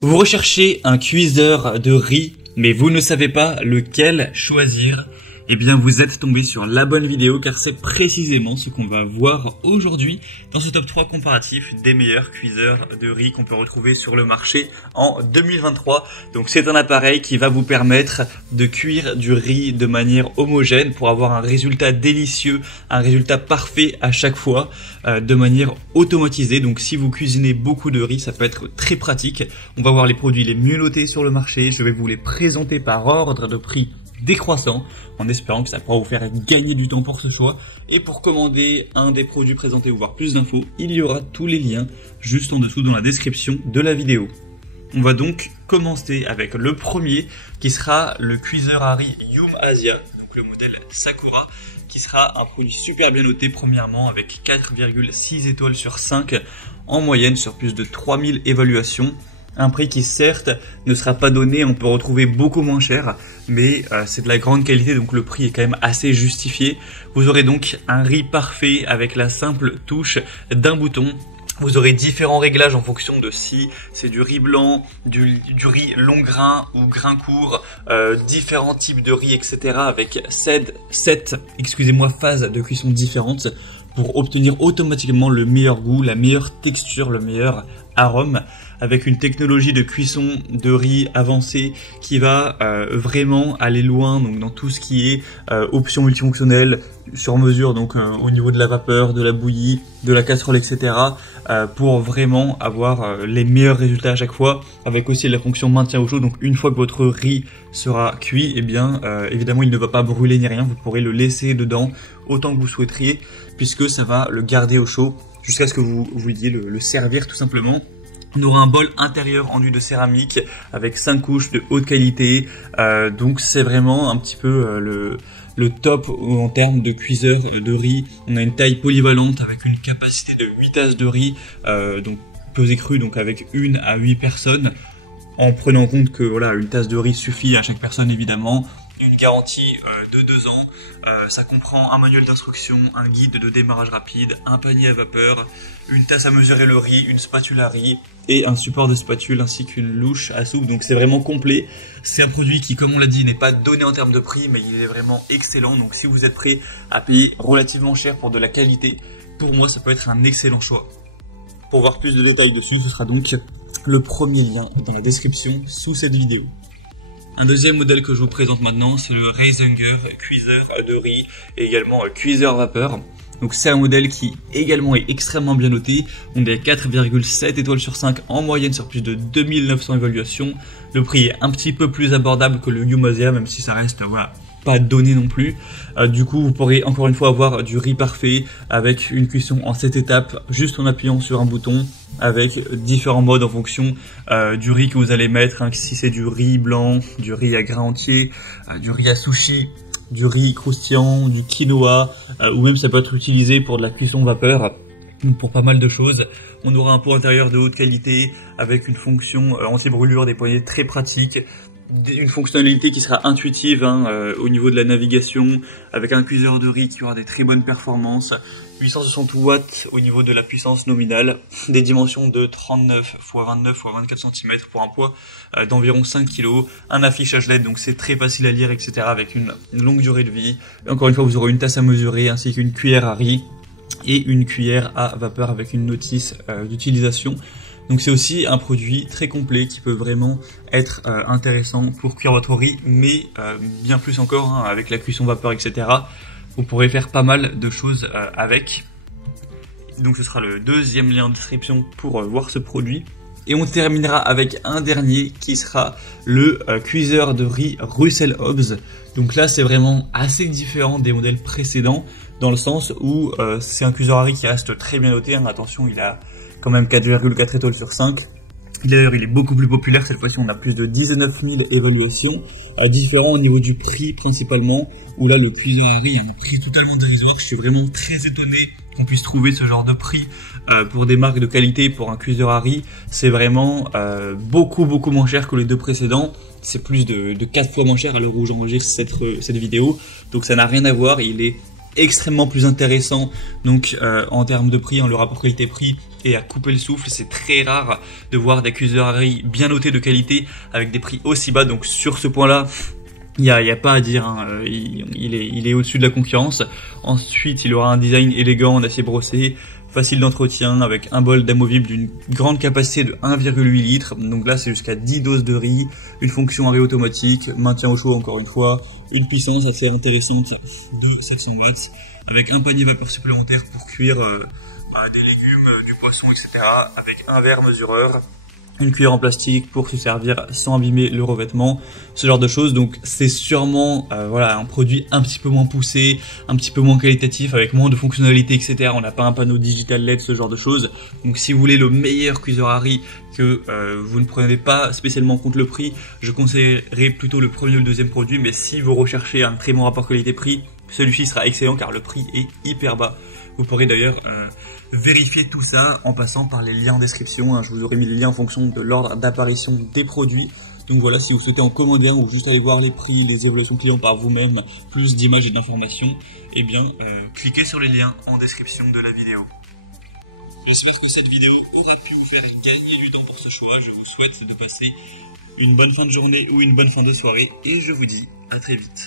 Vous recherchez un cuiseur de riz, mais vous ne savez pas lequel choisir. Eh bien, vous êtes tombé sur la bonne vidéo car c'est précisément ce qu'on va voir aujourd'hui dans ce top 3 comparatif des meilleurs cuiseurs de riz qu'on peut retrouver sur le marché en 2023. Donc c'est un appareil qui va vous permettre de cuire du riz de manière homogène pour avoir un résultat délicieux, un résultat parfait à chaque fois de manière automatisée. Donc si vous cuisinez beaucoup de riz, ça peut être très pratique. On va voir les produits les mieux notés sur le marché. Je vais vous les présenter par ordre de prix décroissant, en espérant que ça pourra vous faire gagner du temps pour ce choix. Et pour commander un des produits présentés ou voir plus d'infos, il y aura tous les liens juste en dessous dans la description de la vidéo. On va donc commencer avec le premier qui sera le cuiseur à riz Yum Asia, donc le modèle Sakura, qui sera un produit super bien noté premièrement avec 4,6 étoiles sur 5 en moyenne sur plus de 3000 évaluations. Un prix qui certes ne sera pas donné, on peut retrouver beaucoup moins cher, mais c'est de la grande qualité, donc le prix est quand même assez justifié. Vous aurez donc un riz parfait avec la simple touche d'un bouton. Vous aurez différents réglages en fonction de si c'est du riz blanc, du riz long grain ou grain court, différents types de riz, etc. avec 7 phases de cuisson différentes pour obtenir automatiquement le meilleur goût, la meilleure texture, le meilleur arôme, avec une technologie de cuisson de riz avancée qui va vraiment aller loin, donc dans tout ce qui est options multifonctionnelles sur mesure, donc au niveau de la vapeur, de la bouillie, de la casserole, etc. Pour vraiment avoir les meilleurs résultats à chaque fois, avec aussi la fonction maintien au chaud. Donc une fois que votre riz sera cuit, eh bien évidemment il ne va pas brûler ni rien, vous pourrez le laisser dedans autant que vous souhaiteriez, puisque ça va le garder au chaud jusqu'à ce que vous vouliez le servir tout simplement. On aura un bol intérieur enduit de céramique avec 5 couches de haute qualité, donc c'est vraiment un petit peu le top en termes de cuiseur de riz. On a une taille polyvalente avec une capacité de 8 tasses de riz, donc pesé cru, donc avec 1 à 8 personnes, en prenant en compte que voilà, une tasse de riz suffit à chaque personne évidemment. Une garantie de 2 ans, ça comprend un manuel d'instruction, un guide de démarrage rapide, un panier à vapeur, une tasse à mesurer le riz, une spatule à riz et un support de spatule ainsi qu'une louche à soupe, donc c'est vraiment complet. C'est un produit qui, comme on l'a dit, n'est pas donné en termes de prix, mais il est vraiment excellent, donc si vous êtes prêt à payer relativement cher pour de la qualité, pour moi ça peut être un excellent choix. Pour voir plus de détails dessus, ce sera donc le premier lien dans la description sous cette vidéo. Un deuxième modèle que je vous présente maintenant, c'est le Reisinger cuiseur de riz et également cuiseur vapeur. Donc c'est un modèle qui également est extrêmement bien noté. On est à 4,7 étoiles sur 5 en moyenne sur plus de 2900 évaluations. Le prix est un petit peu plus abordable que le Yum Asia, même si ça reste voilà, pas donné non plus. Du coup, vous pourrez encore une fois avoir du riz parfait avec une cuisson en 7 étapes, juste en appuyant sur un bouton, avec différents modes en fonction du riz que vous allez mettre, hein, si c'est du riz blanc, du riz à grain entier, du riz à sushi, du riz croustillant, du quinoa, ou même ça peut être utilisé pour de la cuisson vapeur, pour pas mal de choses. On aura un pot intérieur de haute qualité avec une fonction anti-brûlure des poignées très pratique, une fonctionnalité qui sera intuitive au niveau de la navigation, avec un cuiseur de riz qui aura des très bonnes performances, 860 watts au niveau de la puissance nominale, des dimensions de 39 x 29 x 24 cm pour un poids d'environ 5 kg, un affichage LED, donc c'est très facile à lire, etc. avec une longue durée de vie. Et encore une fois, vous aurez une tasse à mesurer ainsi qu'une cuillère à riz et une cuillère à vapeur avec une notice d'utilisation. Donc c'est aussi un produit très complet qui peut vraiment être intéressant pour cuire votre riz, mais bien plus encore avec la cuisson vapeur, etc. Vous pourrez faire pas mal de choses avec. Donc ce sera le deuxième lien en description pour voir ce produit. Et on terminera avec un dernier qui sera le cuiseur de riz Russell Hobbs. Donc là c'est vraiment assez différent des modèles précédents, dans le sens où c'est un cuiseur à riz qui reste très bien noté. Attention, il a quand même 4,4 étoiles sur 5. D'ailleurs, il est beaucoup plus populaire. Cette fois-ci, on a plus de 19 000 évaluations, différents au niveau du prix principalement, où là, le cuiseur à riz a un prix totalement dérisoire. Je suis vraiment très étonné qu'on puisse trouver ce genre de prix pour des marques de qualité pour un cuiseur à riz. C'est vraiment beaucoup moins cher que les deux précédents. C'est plus de 4 fois moins cher à l'heure où j'enregistre cette vidéo. Donc ça n'a rien à voir. Il est extrêmement plus intéressant donc en termes de prix, le rapport qualité-prix et à couper le souffle. C'est très rare de voir des cuiseurs à riz bien notés de qualité avec des prix aussi bas, donc sur ce point là il y a pas à dire, hein. Il est au-dessus de la concurrence. Ensuite, il aura un design élégant en acier brossé, facile d'entretien, avec un bol d'amovible d'une grande capacité de 1,8 litres. Donc là, c'est jusqu'à 10 doses de riz, une fonction à riz automatique, maintien au chaud encore une fois, une puissance assez intéressante de 700 watts, avec un panier vapeur supplémentaire pour cuire des légumes, du poisson, etc. avec un verre mesureur, une cuillère en plastique pour se servir sans abîmer le revêtement, ce genre de choses. Donc c'est sûrement voilà, un produit un petit peu moins poussé, un petit peu moins qualitatif, avec moins de fonctionnalités, etc. On n'a pas un panneau digital LED, ce genre de choses. Donc si vous voulez le meilleur cuiseur à riz, que vous ne prenez pas spécialement en compte le prix, je conseillerais plutôt le premier ou le deuxième produit. Mais si vous recherchez un très bon rapport qualité-prix, celui-ci sera excellent car le prix est hyper bas. Vous pourrez d'ailleurs vérifier tout ça en passant par les liens en description, hein. Je vous aurai mis les liens en fonction de l'ordre d'apparition des produits. Donc voilà, si vous souhaitez en commander un ou juste aller voir les prix, les évaluations clients par vous-même, plus d'images et d'informations, eh bien cliquez sur les liens en description de la vidéo. J'espère que cette vidéo aura pu vous faire gagner du temps pour ce choix. Je vous souhaite de passer une bonne fin de journée ou une bonne fin de soirée et je vous dis à très vite.